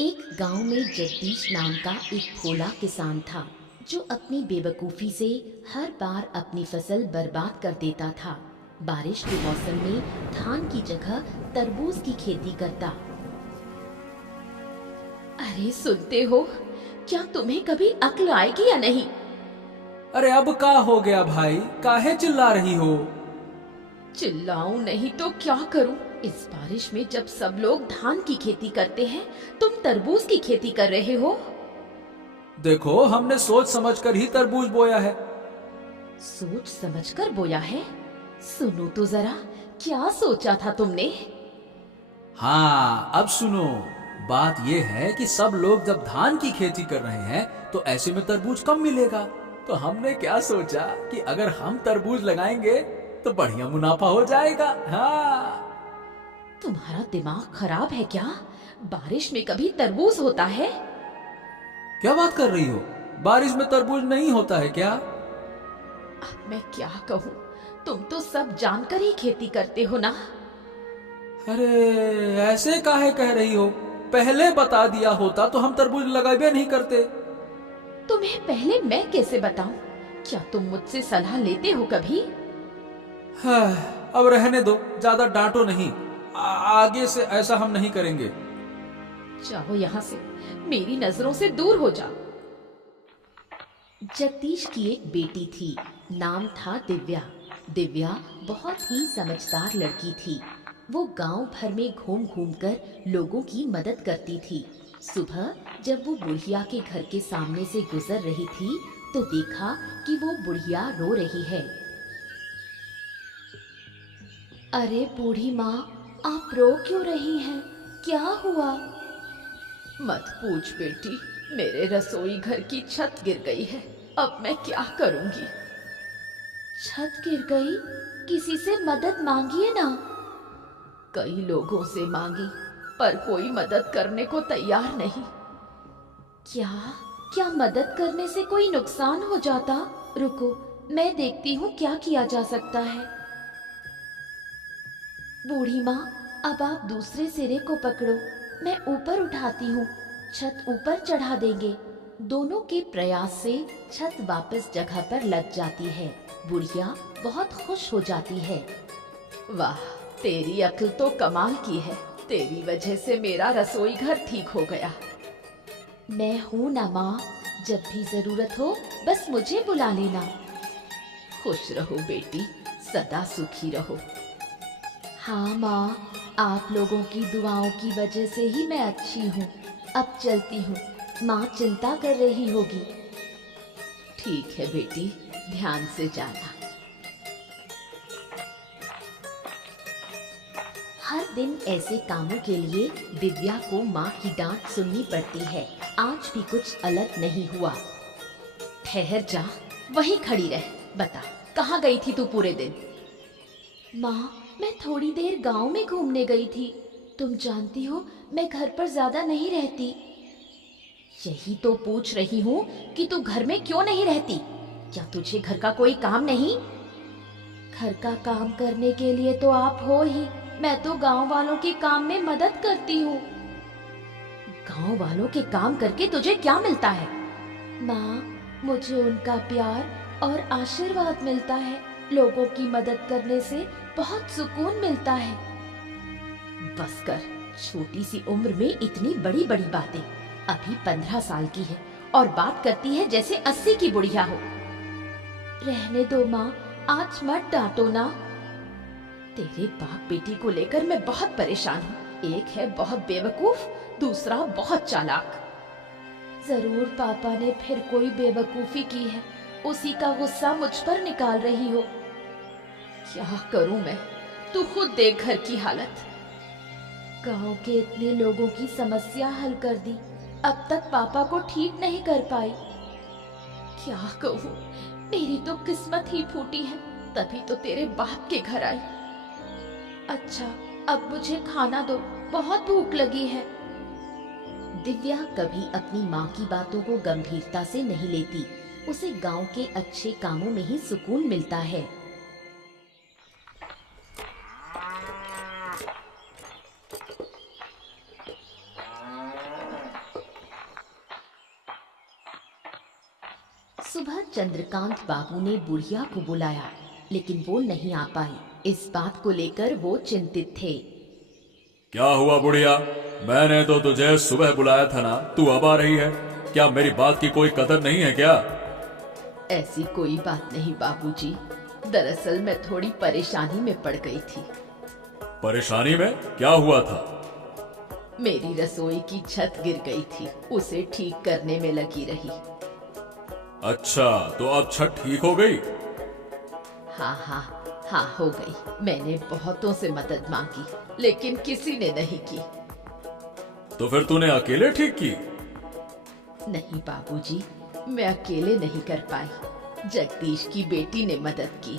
एक गांव में जगदीश नाम का एक भोला किसान था जो अपनी बेवकूफ़ी से हर बार अपनी फसल बर्बाद कर देता था। बारिश के मौसम में धान की जगह तरबूज की खेती करता। अरे सुनते हो, क्या तुम्हें कभी अक्ल आएगी या नहीं? अरे अब का हो गया भाई, काहे चिल्ला रही हो? चिल्लाऊं नहीं तो क्या करूं? इस बारिश में जब सब लोग धान की खेती करते हैं, तुम तरबूज की खेती कर रहे हो। देखो, हमने सोच समझकर ही तरबूज बोया है। सोच समझकर बोया है? सुनो तो जरा, क्या सोचा था तुमने? हाँ, अब सुनो। बात ये है कि सब लोग जब धान की खेती कर रहे हैं तो ऐसे में तरबूज कम मिलेगा। तो हमने क्या सोचा कि अगर हम तरबूज लगाएंगे तो बढ़िया मुनाफा हो जाएगा। हाँ। तुम्हारा दिमाग खराब है क्या? बारिश में कभी तरबूज होता है? क्या बात कर रही हो? बारिश में तरबूज नहीं होता है क्या? अब मैं क्या कहूँ, तुम तो सब जानकर ही खेती करते हो ना। अरे ऐसे काहे कह रही हो? पहले बता दिया होता तो हम तरबूज लगाए नहीं करते। तुम्हें पहले मैं कैसे बताऊं? क्या तुम मुझसे सलाह लेते हो कभी? हाँ, अब रहने दो, ज्यादा डांटो नहीं। आगे से ऐसा हम नहीं करेंगे। जाओ यहाँ से, मेरी नजरों से दूर हो जाओ। जगदीश की एक बेटी थी, नाम था दिव्या। दिव्या बहुत ही समझदार लड़की थी। वो गांव भर में घूम घूम कर लोगों की मदद करती थी। सुबह जब वो बुढ़िया के घर के सामने से गुजर रही थी तो देखा कि वो बुढ़िया रो रही है। अरे बूढ़ी माँ, आप रो क्यों रही हैं? क्या हुआ? मत पूछ बेटी, मेरे रसोई घर की छत गिर गई है। अब मैं क्या करूंगी? छत गिर गई? किसी से मदद मांगिए ना। कई लोगों से मांगी, पर कोई मदद करने को तैयार नहीं। क्या क्या मदद करने से कोई नुकसान हो जाता? रुको, मैं देखती हूँ क्या किया जा सकता है। बूढ़ी माँ, अब आप दूसरे सिरे को पकड़ो, मैं ऊपर उठाती हूँ। छत ऊपर चढ़ा देंगे। दोनों के प्रयास से छत वापस जगह पर लग जाती है। बुढ़िया बहुत खुश हो जाती है। वाह, तेरी अक्ल तो कमाल की है। तेरी वजह से मेरा रसोई घर ठीक हो गया। मैं हूँ ना माँ, जब भी जरूरत हो बस मुझे बुला लेना। खुश रहो बेटी, सदा सुखी रहो। हाँ माँ, आप लोगों की दुआओं की वजह से ही मैं अच्छी हूँ। अब चलती हूँ, माँ चिंता कर रही होगी। ठीक है बेटी, ध्यान से जाना। हर दिन ऐसे कामों के लिए दिव्या को माँ की डांट सुननी पड़ती है। आज भी कुछ अलग नहीं हुआ। ठहर जा, वहीं खड़ी रह। बता, कहाँ गई थी तू पूरे दिन? माँ, मैं थोड़ी देर गांव में घूमने गई थी। तुम जानती हो, मैं घर पर ज्यादा नहीं रहती। यही तो पूछ रही हूँ कि तू घर में क्यों नहीं रहती? क्या तुझे घर का कोई काम नहीं? घर का काम करने के लिए तो आप हो ही। मैं तो गांव वालों के काम में मदद करती हूँ। गांव वालों के काम करके तुझे क्या मिलता है? माँ, मुझे उनका प्यार और आशीर्वाद मिलता है। लोगों की मदद करने से बहुत सुकून मिलता है। बस कर, छोटी सी उम्र में इतनी बड़ी बड़ी बातें। अभी 15 साल की है और बात करती है जैसे 80 की बुढ़िया हो। रहने दो माँ, आज मत डांटो ना। तेरे बाप बेटी को लेकर मैं बहुत परेशान हूँ। एक है बहुत बेवकूफ, दूसरा बहुत चालाक। जरूर पापा ने फिर कोई बेवकूफी की है, उसी का गुस्सा मुझ पर निकाल रही हो। क्या करूं मैं? तू खुद देख घर की हालत। गांव के इतने लोगों की समस्या हल कर दी, अब तक पापा को ठीक नहीं कर पाई। क्या कहूँ, मेरी तो किस्मत ही फूटी है, तभी तो तेरे बाप के घर आई। अच्छा, अब मुझे खाना दो, बहुत भूख लगी है। दिव्या कभी अपनी माँ की बातों को गंभीरता से नहीं लेती। उसे गांव के अच्छे कामों में ही सुकून मिलता है। सुबह चंद्रकांत बाबू ने बुढ़िया को बुलाया, लेकिन वो नहीं आ पाई। इस बात को लेकर वो चिंतित थे। क्या हुआ बुढ़िया? मैंने तो तुझे सुबह बुलाया था ना, तू अब आ रही है? क्या मेरी बात की कोई कदर नहीं है क्या? ऐसी कोई बात नहीं बाबूजी, दरअसल मैं थोड़ी परेशानी में पड़ गई थी। परेशानी में? क्या हुआ था? मेरी रसोई की छत गिर गई थी, उसे ठीक करने में लगी रही। अच्छा, तो अब छत ठीक हो गई? हाँ हो गई। मैंने बहुतों से मदद मांगी, लेकिन किसी ने नहीं की। तो फिर तूने अकेले ठीक की? नहीं बाबूजी, मैं अकेले नहीं कर पाई। जगदीश की बेटी ने मदद की।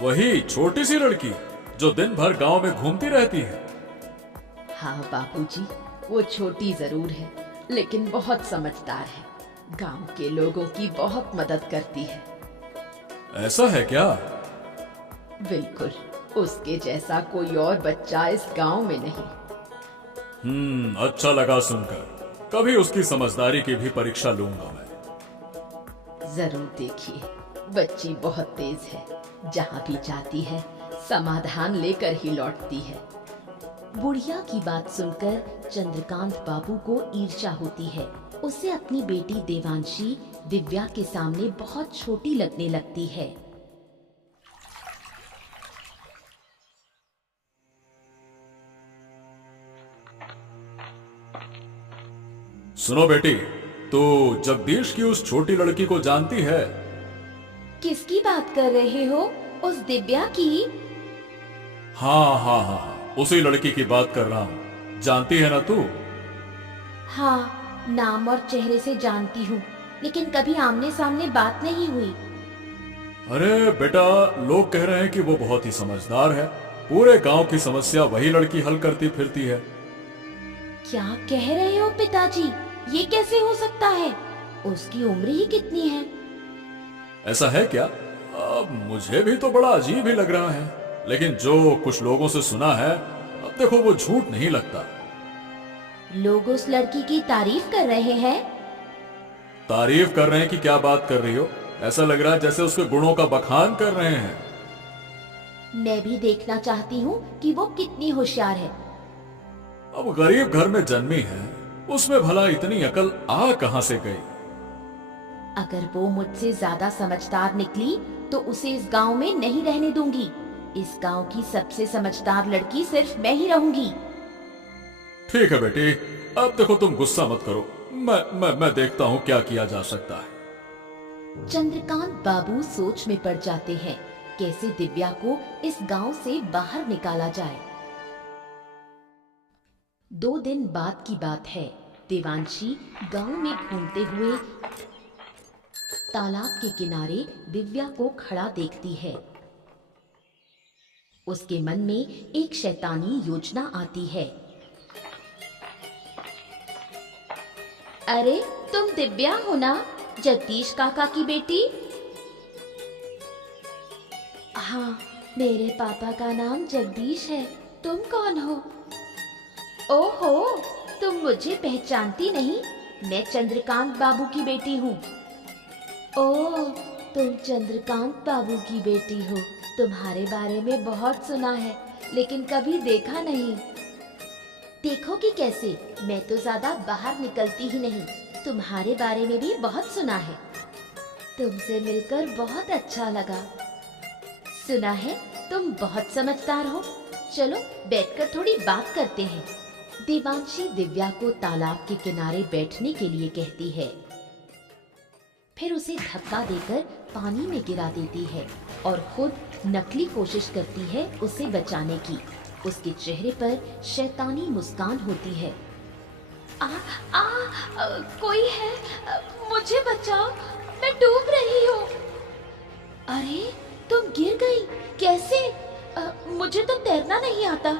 वही छोटी सी लड़की जो दिन भर गांव में घूमती रहती है? हाँ बाबूजी, वो छोटी जरूर है, लेकिन बहुत समझदार है। गांव के लोगों की बहुत मदद करती है। ऐसा है क्या? बिल्कुल, उसके जैसा कोई और बच्चा इस गांव में नहीं। अच्छा लगा सुनकर। कभी उसकी समझदारी की भी परीक्षा लूंगा मैं। जरूर देखिए, बच्ची बहुत तेज है। जहाँ भी जाती है समाधान लेकर ही लौटती है। बुढ़िया की बात सुनकर चंद्रकांत बाबू को ईर्ष्या होती है। उसे अपनी बेटी देवांशी दिव्या के सामने बहुत छोटी लगने लगती है। सुनो बेटी, तू जगदीश की उस छोटी लड़की को जानती है? किसकी बात कर रहे हो? उस दिव्या की? हाँ, उसी लड़की की बात कर रहा हूँ। जानती है ना तू? हाँ, नाम और चेहरे से जानती हूँ, लेकिन कभी आमने सामने बात नहीं हुई। अरे बेटा, लोग कह रहे हैं कि वो बहुत ही समझदार है। पूरे गांव की समस्या वही लड़की हल करती फिरती है। क्या कह रहे हो पिताजी? ये कैसे हो सकता है? उसकी उम्र ही कितनी है? ऐसा है क्या? अब मुझे भी तो बड़ा अजीब ही लग रहा है, लेकिन जो कुछ लोगों से सुना है, अब देखो वो झूठ नहीं लगता। लोग उस लड़की की तारीफ कर रहे हैं। तारीफ कर रहे हैं कि क्या बात कर रही हो? ऐसा लग रहा है जैसे उसके गुणों का बखान कर रहे हैं। मैं भी देखना चाहती हूँ कि वो कितनी होशियार है। अब गरीब घर में जन्मी है, उसमें भला इतनी अकल आ कहां से गई? अगर वो मुझसे ज्यादा समझदार निकली तो उसे इस गांव में नहीं रहने दूंगी। इस गांव की सबसे समझदार लड़की सिर्फ मैं ही रहूंगी। ठीक है बेटी, अब देखो तुम गुस्सा मत करो। मैं देखता हूँ क्या किया जा सकता है। चंद्रकांत बाबू सोच में पड़ जाते हैं, कैसे दिव्या को इस गांव से बाहर निकाला जाए। 2 दिन बाद की बात है। देवांशी गांव में घूमते हुए तालाब के किनारे दिव्या को खड़ा देखती है। उसके मन में एक शैतानी योजना आती है। अरे, तुम दिव्या हो ना, जगदीश काका की बेटी? हाँ, मेरे पापा का नाम जगदीश है। तुम कौन हो? ओहो, तुम मुझे पहचानती नहीं? मैं चंद्रकांत बाबू की बेटी हूँ। ओह, तुम चंद्रकांत बाबू की बेटी हो। तुम्हारे बारे में बहुत सुना है, लेकिन कभी देखा नहीं। देखो कि कैसे, मैं तो ज्यादा बाहर निकलती ही नहीं। तुम्हारे बारे में भी बहुत सुना है। तुमसे मिलकर बहुत अच्छा लगा। सुना है तुम बहुत समझदार हो। चलो बैठकर थोड़ी बात करते हैं। देवांशी दिव्या को तालाब के किनारे बैठने के लिए कहती है, फिर उसे धक्का देकर पानी में गिरा देती है और खुद नकली कोशिश करती है उसे बचाने की। उसके चेहरे पर शैतानी मुस्कान होती है। कोई है? मुझे बचाओ, मैं डूब रही हूँ। अरे, तुम गिर गई? कैसे? मुझे तो तैरना नहीं आता।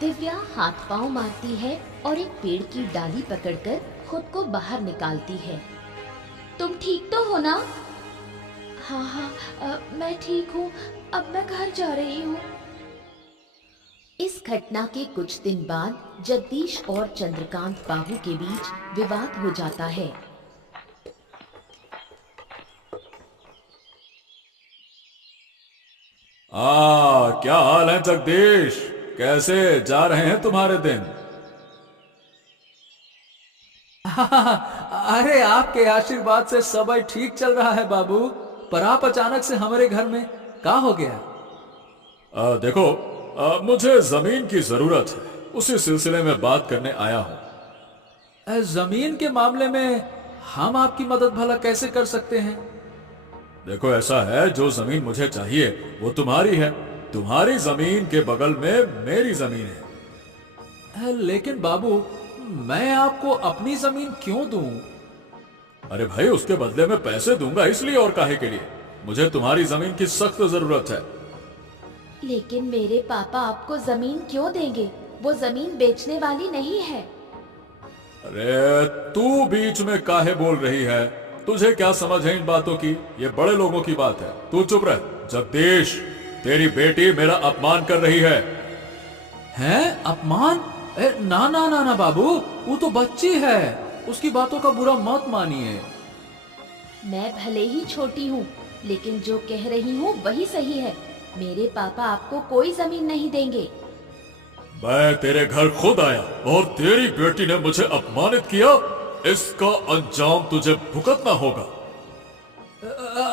दिव्या हाथ पांव मारती है और एक पेड़ की डाली पकड़कर खुद को बाहर निकालती है। तुम ठीक तो हो ना? हाँ, मैं ठीक हूँ। अब मैं घर जा रही हूँ। इस घटना के कुछ दिन बाद जगदीश और चंद्रकांत बाबू के बीच विवाद हो जाता है। क्या हाल है जगदीश? कैसे जा रहे हैं तुम्हारे दिन? अरे आपके आशीर्वाद से सब ठीक चल रहा है बाबू। पर आप अचानक से हमारे घर में क्या हो गया? देखो, मुझे जमीन की जरूरत है, उसी सिलसिले में बात करने आया हूं। जमीन के मामले में हम आपकी मदद भला कैसे कर सकते हैं? देखो, ऐसा है, जो जमीन मुझे चाहिए वो तुम्हारी है। तुम्हारी जमीन के बगल में मेरी जमीन है। लेकिन बाबू, मैं आपको अपनी जमीन क्यों दूं? अरे भाई, उसके बदले में पैसे दूंगा, इसलिए और काहे के लिए। मुझे तुम्हारी जमीन की सख्त जरूरत है। लेकिन मेरे पापा आपको जमीन क्यों देंगे? वो जमीन बेचने वाली नहीं है। अरे तू बीच में काहे बोल रही है? तुझे क्या समझ है इन बातों की? ये बड़े लोगों की बात है। तू चुप रह। जगदीश, तेरी बेटी मेरा अपमान कर रही है। हैं? अपमान? ना ना ना ना बाबू, वो तो बच्ची है, उसकी बातों का बुरा मत मानिए। मैं भले ही छोटी हूँ, लेकिन जो कह रही हूँ वही सही है। मेरे पापा आपको कोई जमीन नहीं देंगे। मैं तेरे घर खुद आया और तेरी बेटी ने मुझे अपमानित किया। इसका अंजाम तुझे भुगतना होगा।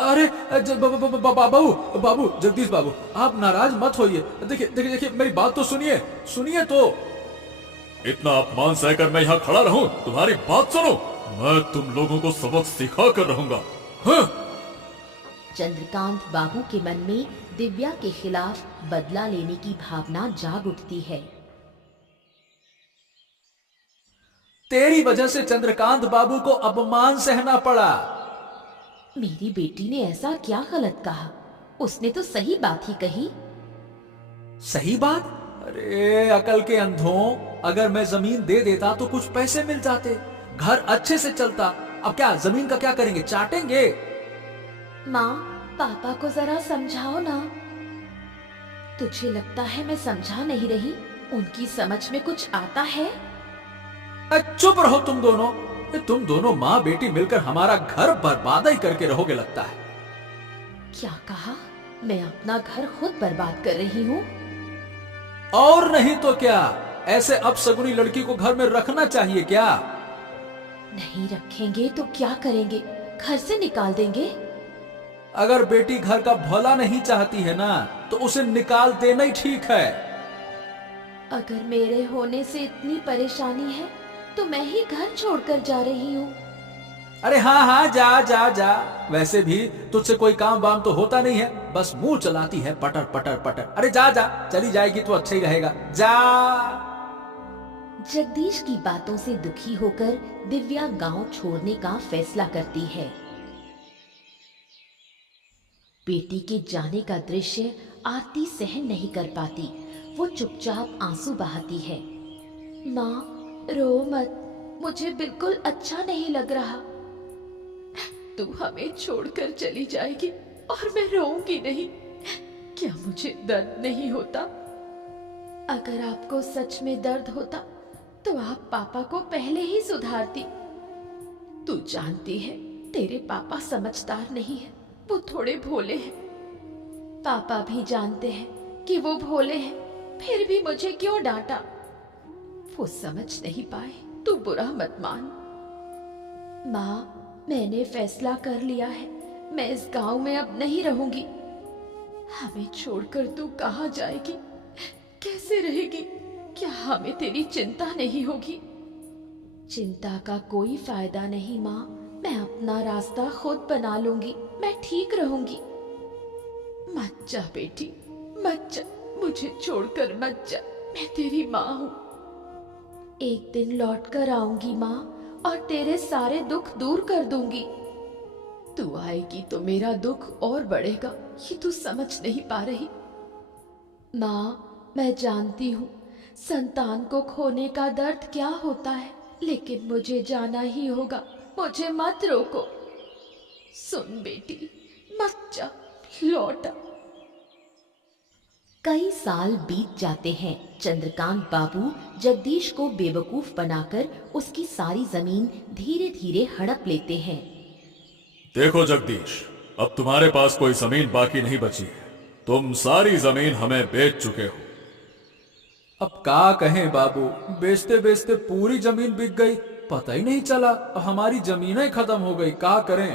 अरे बाबू, बाबू जगदीश बाबू, आप नाराज मत होइए। देखिए देखिए देखिए, मेरी बात तो सुनिए, सुनिए तो। इतना अपमान सहकर मैं यहाँ खड़ा रहूं? तुम्हारी बात सुनो, मैं तुम लोगों को सबक सिखा कर रहूंगा। हाँ? चंद्रकांत बाबू के मन में दिव्या के खिलाफ बदला लेने की भावना जाग उठती है। तेरी वजह से चंद्रकांत बाबू को अपमान सहना पड़ा। मेरी बेटी ने ऐसा क्या गलत कहा? उसने तो सही बात ही कही। सही बात? अरे अकल के अंधों, अगर मैं जमीन दे देता तो कुछ पैसे मिल जाते, घर अच्छे से चलता। अब क्या जमीन का क्या करेंगे? चाटेंगे? माँ, पापा को जरा समझाओ ना। तुझे लगता है मैं समझा नहीं रही? उनकी समझ में कुछ आता है? चुप रहो तुम दोनों। तुम दोनों माँ बेटी मिलकर हमारा घर बर्बाद ही करके रहोगे लगता है। क्या कहा? मैं अपना घर खुद बर्बाद कर रही हूँ? और नहीं तो क्या, ऐसे अपशगुनी लड़की को घर में रखना चाहिए क्या? नहीं रखेंगे तो क्या करेंगे? घर से निकाल देंगे? अगर बेटी घर का भला नहीं चाहती है ना, तो उसे निकाल देना ही ठीक है। अगर मेरे होने से इतनी परेशानी है तो मैं ही घर छोड़कर जा रही हूँ। अरे हाँ हाँ, जा जा जा। वैसे भी तुझसे कोई काम वाम तो होता नहीं है, बस मुंह चलाती है पटर पटर पटर। अरे जा जा, चली जाएगी तो अच्छा ही रहेगा, जा। जगदीश की बातों से दुखी होकर दिव्या गांव छोड़ने का फैसला करती है। बेटी के जाने का दृश्य आरती सहन नहीं कर पाती। वो चुपचाप आंसू बहाती है। माँ, रो मत, मुझे बिल्कुल अच्छा नहीं लग रहा। तू हमें छोड़कर चली जाएगी और मैं रोऊंगी नहीं। क्या मुझे दर्द नहीं होता? अगर आपको सच में दर्द होता तो आप पापा को पहले ही सुधारती। तू जानती है, तेरे पापा समझदार नहीं है, वो थोड़े भोले हैं। पापा भी जानते हैं कि वो भोले हैं, फिर भी मुझे क्यों डांटा? वो समझ नहीं पाए, तू बुरा मत मान। माँ, मैंने फैसला कर लिया है, मैं इस गांव में अब नहीं रहूंगी। हमें छोड़कर तू कहाँ जाएगी? कैसे रहेगी? क्या हमें तेरी चिंता नहीं होगी? चिंता का कोई फायदा नहीं माँ, मैं अपना रास्ता खुद बना लूंगी, मैं ठीक रहूंगी। मत जा बेटी, मत जा, मुझे छोड़कर मत जा, मैं तेरी माँ हूँ। एक दिन लौट कर आऊंगी माँ, और तेरे सारे दुख दूर कर दूंगी। तू आएगी तो मेरा दुख और बढ़ेगा, ये तू समझ नहीं पा रही। माँ, मैं जानती हूँ संतान को खोने का दर्द क्या होता है, लेकिन मुझे जाना ही होगा, मुझे मत रोको। सुन बेटी, मत जा, लौट आ। कई साल बीत जाते हैं। चंद्रकांत बाबू जगदीश को बेवकूफ बनाकर उसकी सारी जमीन धीरे धीरे हड़प लेते हैं। देखो जगदीश, अब तुम्हारे पास कोई जमीन बाकी नहीं बची है। तुम सारी जमीन हमें बेच चुके हो। अब क्या कहें बाबू, बेचते बेचते पूरी जमीन बिक गई, पता ही नहीं चला। अब हमारी जमीनें खत्म हो गई, क्या करें।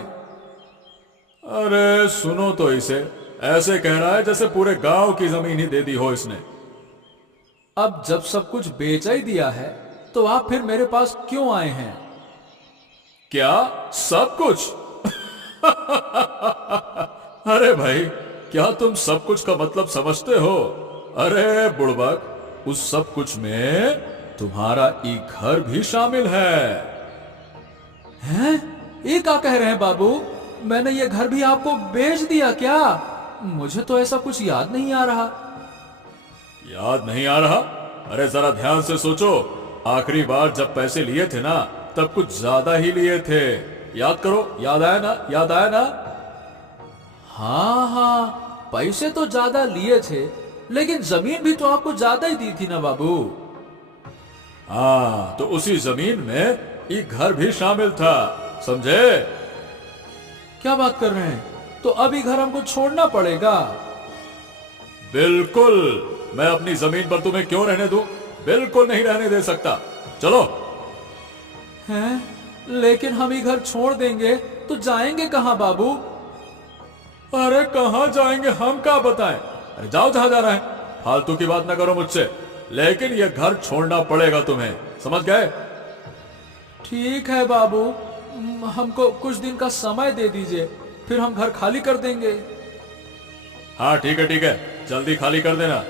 अरे सुनो तो इसे, ऐसे कह रहा है जैसे पूरे गांव की जमीन ही दे दी हो इसने। अब जब सब कुछ बेचा ही दिया है तो आप फिर मेरे पास क्यों आए हैं? क्या सब कुछ? अरे भाई, क्या तुम सब कुछ का मतलब समझते हो? अरे बुड़बक, उस सब कुछ में तुम्हारा एक घर भी शामिल है। हैं? ये क्या कह रहे हैं बाबू? मैंने ये घर भी आपको बेच दिया क्या? मुझे तो ऐसा कुछ याद नहीं आ रहा। याद नहीं आ रहा? अरे जरा ध्यान से सोचो, आखिरी बार जब पैसे लिए थे ना, तब कुछ ज्यादा ही लिए थे। याद करो, याद आया ना? याद आया ना? हाँ हाँ, पैसे तो ज्यादा लिए थे, लेकिन जमीन भी तो आपको ज्यादा ही दी थी ना बाबू। हाँ, तो उसी जमीन में एक घर भी शामिल था, समझे? क्या बात कर रहे हैं? तो अभी घर हमको छोड़ना पड़ेगा? बिल्कुल, मैं अपनी जमीन पर तुम्हें क्यों रहने दूं? बिल्कुल नहीं रहने दे सकता। चलो। हैं? लेकिन हम ही घर छोड़ देंगे तो जाएंगे कहाँ बाबू? अरे कहाँ जाएंगे हम क्या बताएं? अरे जाओ जहां जा रहा है, फालतू की बात ना करो मुझसे। लेकिन यह घर छोड़ना पड़ेगा तुम्हें, समझ गए? ठीक है बाबू, हमको कुछ दिन का समय दे दीजिए, फिर हम घर खाली कर देंगे। हाँ ठीक है, जल्दी खाली कर देना।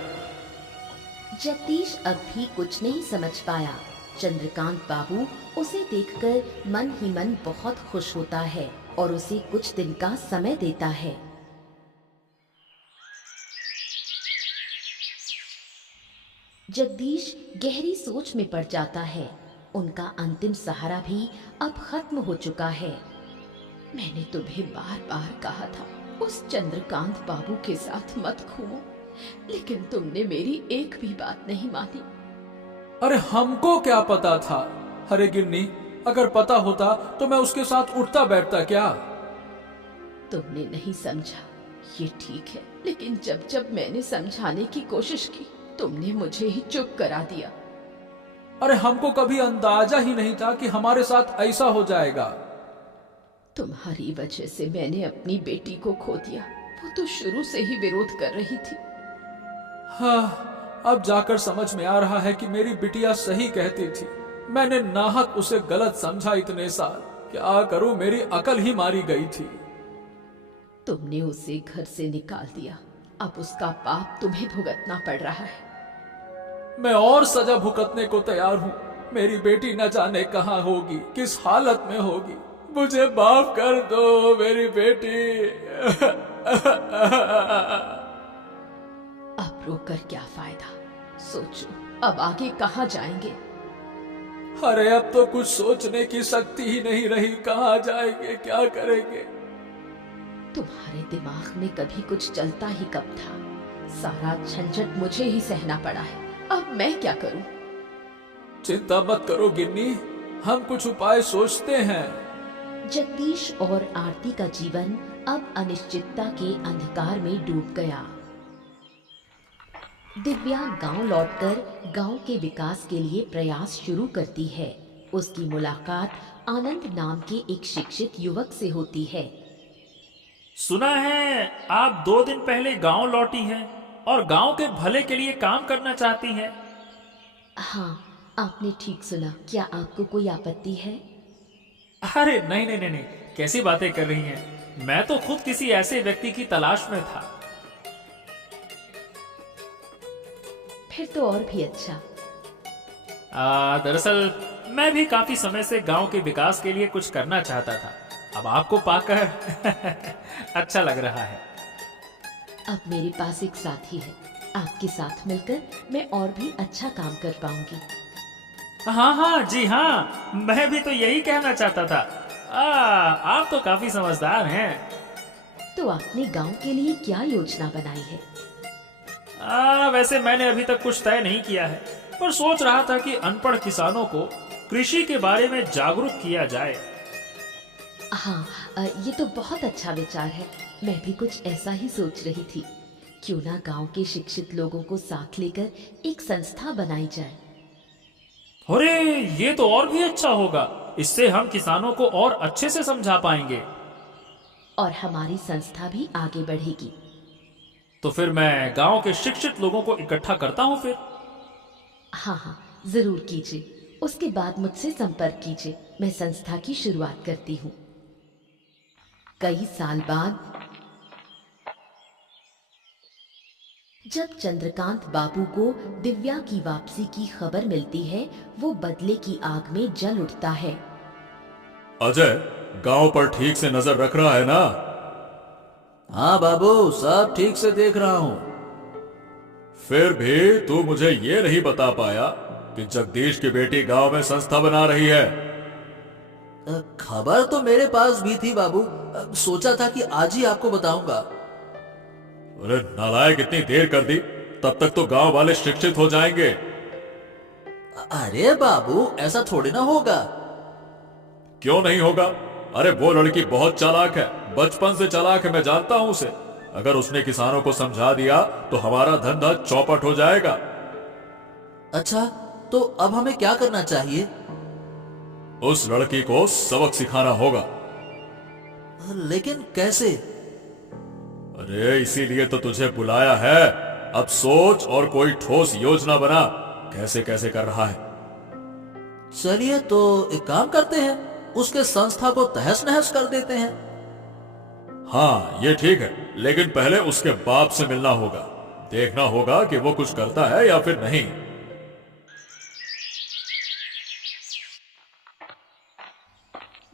जगदीश अब भी कुछ नहीं समझ पाया। चंद्रकांत बाबू उसे देखकर मन ही मन बहुत खुश होता है और उसे कुछ दिन का समय देता है। जगदीश गहरी सोच में पड़ जाता है। उनका अंतिम सहारा भी अब खत्म हो चुका है। मैंने तुम्हें बार बार कहा था उस चंद्रकांत बाबू के साथ मत घूमो, लेकिन तुमने मेरी एक भी बात नहीं मानी। अरे हमको क्या पता था? अरे गिन्नी, अगर पता होता तो मैं उसके साथ उठता बैठता क्या? तुमने नहीं समझा, ये ठीक है, लेकिन जब जब मैंने समझाने की कोशिश की, तुमने मुझे ही चुप करा दिया। अरे हमको कभी अंदाजा ही नहीं था कि हमारे साथ ऐसा हो जाएगा। तुम्हारी वजह से मैंने अपनी बेटी को खो दिया। वो तो शुरू से ही विरोध कर रही थी। हाँ, अब जाकर समझ में आ रहा है कि मेरी बिटिया सही कहती थी। मैंने नाहक उसे गलत समझा इतने साल। क्या करूं, मेरी अकल ही मारी गई थी। तुमने उसे घर से निकाल दिया, अब उसका पाप तुम्हें भुगतना पड़ रहा है। मैं और सजा भुगतने को तैयार हूँ। मेरी बेटी न जाने कहाँ होगी, किस हालत में होगी। मुझे माफ कर दो मेरी बेटी। अब रोकर क्या फायदा? सोचो, अब आगे कहाँ जाएंगे? अरे अब तो कुछ सोचने की शक्ति ही नहीं रही। कहाँ जाएंगे, क्या करेंगे? तुम्हारे दिमाग में कभी कुछ चलता ही कब था? सारा झंझट मुझे ही सहना पड़ा है। अब मैं क्या करूं? चिंता मत करो गिन्नी, हम कुछ उपाय सोचते हैं। जगदीश और आरती का जीवन अब अनिश्चितता के अंधकार में डूब गया। दिव्या गांव लौटकर गांव के विकास के लिए प्रयास शुरू करती है। उसकी मुलाकात आनंद नाम के एक शिक्षित युवक से होती है। सुना है आप 2 दिन पहले गांव लौटी हैं और गांव के भले के लिए काम करना चाहती हैं। हाँ, आपने ठीक सुना। क्या आपको कोई आपत्ति है? अरे नहीं नहीं नहीं नहीं, कैसी बातें कर रही हैं? मैं तो खुद किसी ऐसे व्यक्ति की तलाश में था। फिर तो और भी अच्छा। दरअसल मैं भी काफी समय से गांव के विकास के लिए कुछ करना चाहता था। अब आपको पाकर अच्छा लग रहा है। अब मेरे पास एक साथी है। आपके साथ मिलकर मैं और भी अच्छा काम कर पाऊंगी। हाँ हाँ जी हाँ, मैं भी तो यही कहना चाहता था। आप तो काफी समझदार हैं। तो आपने गांव के लिए क्या योजना बनाई है? वैसे मैंने अभी तक कुछ तय नहीं किया है, पर सोच रहा था कि अनपढ़ किसानों को कृषि के बारे में जागरूक किया जाए। हाँ, ये तो बहुत अच्छा विचार है। मैं भी कुछ ऐसा ही सोच रही थी। क्यों ना गांव के शिक्षित लोगों को साथ लेकर एक संस्था बनाई जाए। अरे ये तो और भी अच्छा होगा। इससे हम किसानों को और अच्छे से समझा पाएंगे। और हमारी संस्था भी आगे बढ़ेगी। तो फिर मैं गांव के शिक्षित लोगों को इकट्ठा करता हूँ फिर। हाँ हाँ, जरूर कीजिए। उसके बाद मुझसे संपर्क कीजिए। मैं संस्था की शुरुआत करती हूँ। कई साल बाद जब चंद्रकांत बाबू को दिव्या की वापसी की खबर मिलती है, वो बदले की आग में जल उठता है। अजय, गांव पर ठीक से नजर रख रहा है ना? हाँ बाबू, सब ठीक से देख रहा हूँ। फिर भी तू मुझे ये नहीं बता पाया कि जगदीश की बेटी गांव में संस्था बना रही है। खबर तो मेरे पास भी थी बाबू। सोचा था कि आज ही आपको बताऊंगा। अरे नालायक, इतनी देर कर दी, तब तक तो गांव वाले शिक्षित हो जाएंगे। अरे बाबू, ऐसा थोड़ी ना होगा। क्यों नहीं होगा? अरे वो लड़की बहुत चालाक है, बचपन से चालाक है, मैं जानता हूं उसे। अगर उसने किसानों को समझा दिया तो हमारा धंधा चौपट हो जाएगा। अच्छा, तो अब हमें क्या करना चाहिए? उस लड़की को सबक सिखाना होगा। लेकिन कैसे? अरे इसीलिए तो तुझे बुलाया है। अब सोच और कोई ठोस योजना बना, कैसे कैसे कर रहा है। चलिए, तो एक काम करते हैं, उसके संस्था को तहस नहस कर देते हैं। हाँ ये ठीक है, लेकिन पहले उसके बाप से मिलना होगा। देखना होगा कि वो कुछ करता है या फिर नहीं।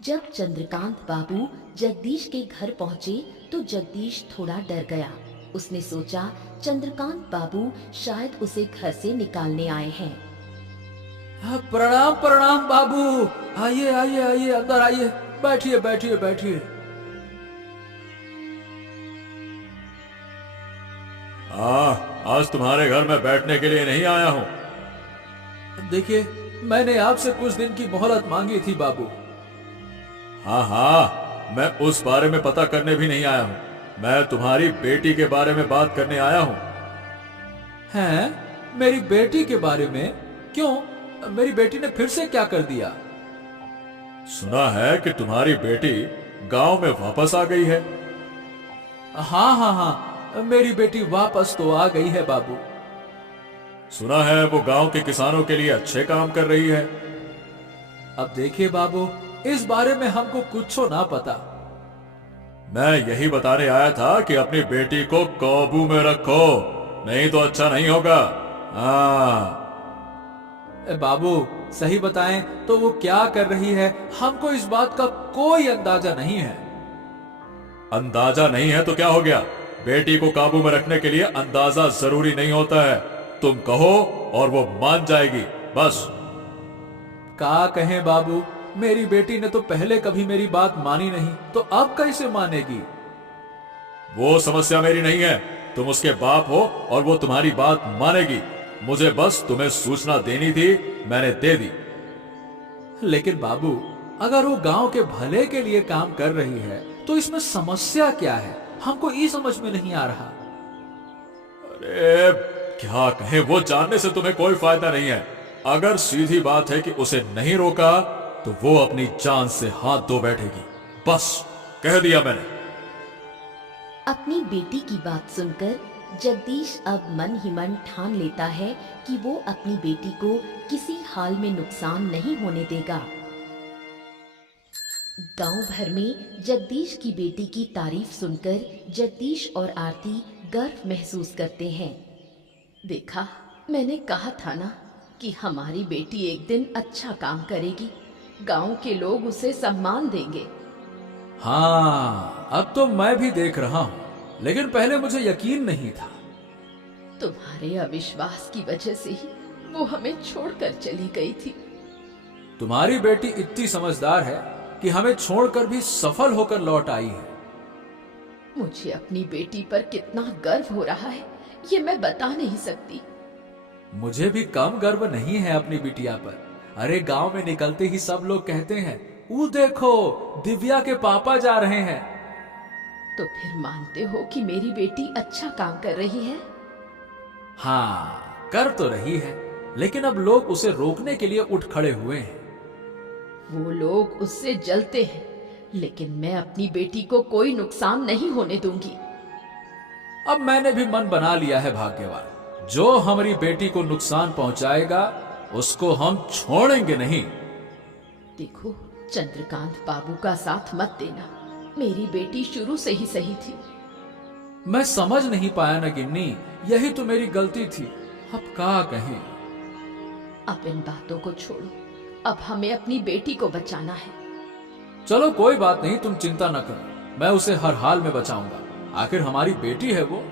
जब चंद्रकांत बाबू जगदीश के घर पहुंचे तो जगदीश थोड़ा डर गया। उसने सोचा चंद्रकांत बाबू शायद उसे घर से निकालने आए हैं। प्रणाम प्रणाम बाबू। आइए आइए आइए, अंदर आइए, बैठिए बैठिए बैठिए। आज तुम्हारे घर में बैठने के लिए नहीं आया हूं। देखिए, मैंने आपसे कुछ दिन की मोहलत मांगी थी बाबू। हाँ, मैं उस बारे में पता करने भी नहीं आया हूं। मैं तुम्हारी बेटी के बारे में बात करने आया हूं। हैं? मेरी बेटी के बारे में? क्यों? मेरी बेटी ने फिर से क्या कर दिया? सुना है कि तुम्हारी बेटी गांव में वापस आ गई है। हाँ हाँ हाँ, मेरी बेटी वापस तो आ गई है बाबू। सुना है वो गांव के किसानों के लिए अच्छे काम कर रही है। अब देखिए बाबू, इस बारे में हमको कुछ ना पता। मैं यही बताने आया था कि अपनी बेटी को काबू में रखो, नहीं तो अच्छा नहीं होगा। हाँ बाबू, सही बताएं तो वो क्या कर रही है, हमको इस बात का कोई अंदाजा नहीं है। अंदाजा नहीं है तो क्या हो गया? बेटी को काबू में रखने के लिए अंदाजा जरूरी नहीं होता है। तुम कहो और वो मान जाएगी, बस। क्या कहें बाबू, मेरी बेटी ने तो पहले कभी मेरी बात मानी नहीं, तो अब कैसे मानेगी? वो समस्या मेरी नहीं है। तुम उसके बाप हो और वो तुम्हारी बात मानेगी। मुझे बस तुम्हें सूचना देनी थी, मैंने दे दी। लेकिन बाबू, अगर वो गांव के भले के लिए काम कर रही है तो इसमें समस्या क्या है? हमको ये समझ में नहीं आ रहा। अरे क्या कहें, वो जानने से तुम्हें कोई फायदा नहीं है। अगर सीधी बात है कि उसे नहीं रोका तो वो अपनी जान से हाथ धो बैठेगी। बस कह दिया मैंने। अपनी बेटी की बात सुनकर जगदीश अब मन ही मन ठान लेता है कि वो अपनी बेटी को किसी हाल में नुकसान नहीं होने देगा। गांव भर में जगदीश की बेटी की तारीफ सुनकर जगदीश और आरती गर्व महसूस करते हैं। देखा, मैंने कहा था ना कि हमारी बेटी एक दिन अच्छा काम करेगी, गांव के लोग उसे सम्मान देंगे। हाँ, अब तो मैं भी देख रहा हूँ, लेकिन पहले मुझे यकीन नहीं था। तुम्हारे अविश्वास की वजह से ही वो हमें छोड़कर चली गई थी। तुम्हारी बेटी इतनी समझदार है कि हमें छोड़कर भी सफल होकर लौट आई है। मुझे अपनी बेटी पर कितना गर्व हो रहा है, ये मैं बता नहीं सकती। मुझे भी कम गर्व नहीं है अपनी बिटिया पर। अरे गांव में निकलते ही सब लोग कहते हैं, वो देखो दिव्या के पापा जा रहे हैं। तो फिर मानते हो कि मेरी बेटी अच्छा काम कर रही है? हाँ, कर तो रही है, लेकिन अब लोग उसे रोकने के लिए उठ खड़े हुए हैं। वो लोग उससे जलते हैं, लेकिन मैं अपनी बेटी को कोई नुकसान नहीं होने दूंगी। अब मैंने भी मन बना लिया है भाग्यवान, जो हमारी बेटी को नुकसान पहुंचाएगा उसको हम छोड़ेंगे नहीं। देखो, चंद्रकांत बाबू का साथ मत देना। मेरी बेटी शुरू से ही सही थी। मैं समझ नहीं पाया ना गिन्नी, यही तो मेरी गलती थी। अब क्या कहें। अब इन बातों को छोड़ो, अब हमें अपनी बेटी को बचाना है। चलो कोई बात नहीं, तुम चिंता न करो, मैं उसे हर हाल में बचाऊंगा। आखिर हमारी बेटी है वो।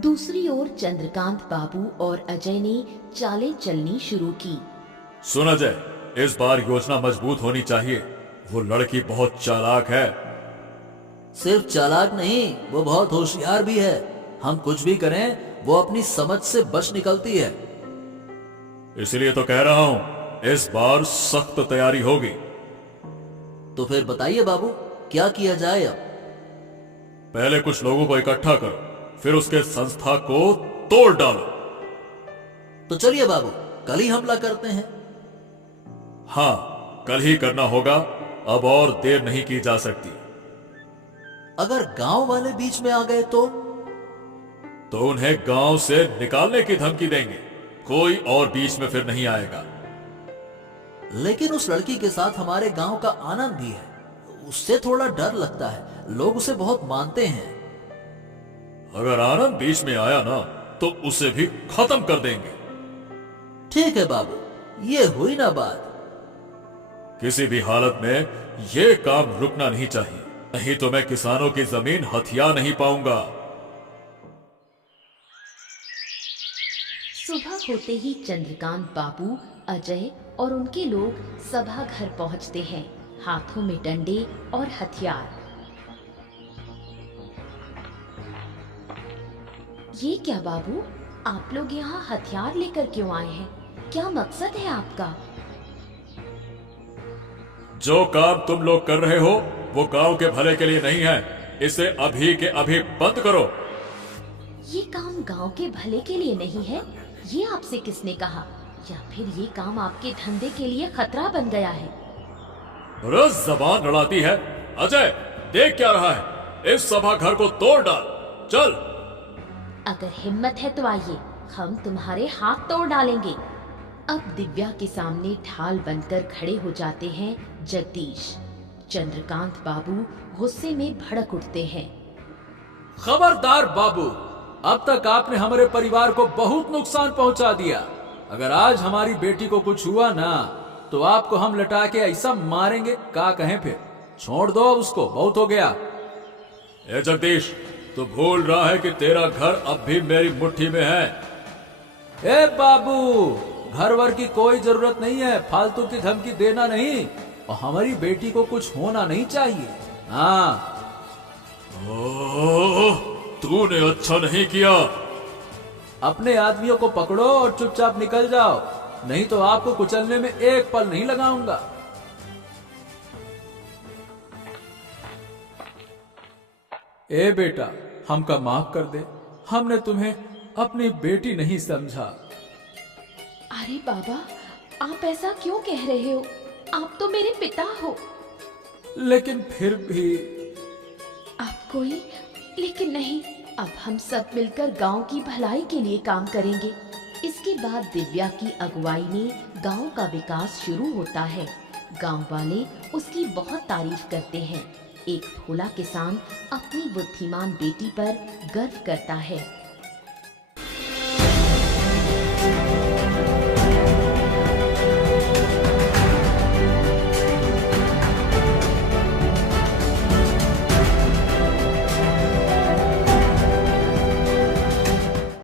दूसरी ओर चंद्रकांत बाबू और अजय ने चालें चलनी शुरू की। सुन अजय, इस बार योजना मजबूत होनी चाहिए। वो लड़की बहुत चालाक है। सिर्फ चालाक नहीं, वो बहुत होशियार भी है। हम कुछ भी करें वो अपनी समझ से बच निकलती है। इसलिए तो कह रहा हूं, इस बार सख्त तैयारी होगी। तो फिर बताइए बाबू, क्या किया जाए अब? पहले कुछ लोगों को इकट्ठा करो, फिर उसके संस्था को तोड़ डालो। तो चलिए बाबू, कल ही हमला करते हैं। हाँ, कल ही करना होगा। अब और देर नहीं की जा सकती। अगर गांव वाले बीच में आ गए तो उन्हें गांव से निकालने की धमकी देंगे। कोई और बीच में फिर नहीं आएगा। लेकिन उस लड़की के साथ हमारे गांव का आनंद भी है। उससे थोड़ा डर लगता है, लोग उसे बहुत मानते हैं। अगर आनंद बीच में आया ना, तो उसे भी खत्म कर देंगे। ठीक है बाबू, ये हुई ना बात। किसी भी हालत में ये काम रुकना नहीं चाहिए, नहीं तो मैं किसानों की जमीन हथिया नहीं पाऊंगा। सुबह होते ही चंद्रकांत बाबू, अजय और उनके लोग सभा घर पहुंचते हैं, हाथों में डंडे और हथियार। ये क्या बाबू, आप लोग यहाँ हथियार लेकर क्यों आए हैं? क्या मकसद है आपका? जो काम तुम लोग कर रहे हो वो गांव के भले के लिए नहीं है। इसे अभी के अभी बंद करो। ये काम गांव के भले के लिए नहीं है, ये आपसे किसने कहा? या फिर ये काम आपके धंधे के लिए खतरा बन गया है? रोज जबान लड़ाती है। अजय, देख क्या रहा है? इस सभा घर को तोड़ डाल। चल। अगर हिम्मत है तो आइए, हम तुम्हारे हाथ तोड़ डालेंगे। अब दिव्या के सामने ढाल बनकर खड़े हो जाते हैं जगदीश। चंद्रकांत बाबू गुस्से में भड़क उठते हैं। खबरदार बाबू, अब तक आपने हमारे परिवार को बहुत नुकसान पहुंचा दिया। अगर आज हमारी बेटी को कुछ हुआ ना, तो आपको हम लटा के ऐसा मारेंगे, क्या कहें फिर। छोड़ दो उसको, बहुत हो गया। ए जगदीश, तू भूल रहा है कि तेरा घर अब भी मेरी मुट्ठी में है। ए बाबू, घर वर की कोई जरूरत नहीं है, फालतू की धमकी देना नहीं। और हमारी बेटी को कुछ होना नहीं चाहिए। हाँ। तूने अच्छा नहीं किया। अपने आदमियों को पकड़ो और चुपचाप निकल जाओ, नहीं तो आपको कुचलने में एक पल नहीं लगाऊंगा। ए बेटा, हमका माफ कर दे, हमने तुम्हें अपनी बेटी नहीं समझा। अरे बाबा, आप ऐसा क्यों कह रहे हो? आप तो मेरे पिता हो। लेकिन फिर भी। आप कोई लेकिन नहीं, अब हम सब मिलकर गांव की भलाई के लिए काम करेंगे। इसके बाद दिव्या की अगुवाई में गांव का विकास शुरू होता है। गांव वाले उसकी बहुत तारीफ करते हैं। एक भोला किसान अपनी बुद्धिमान बेटी पर गर्व करता है।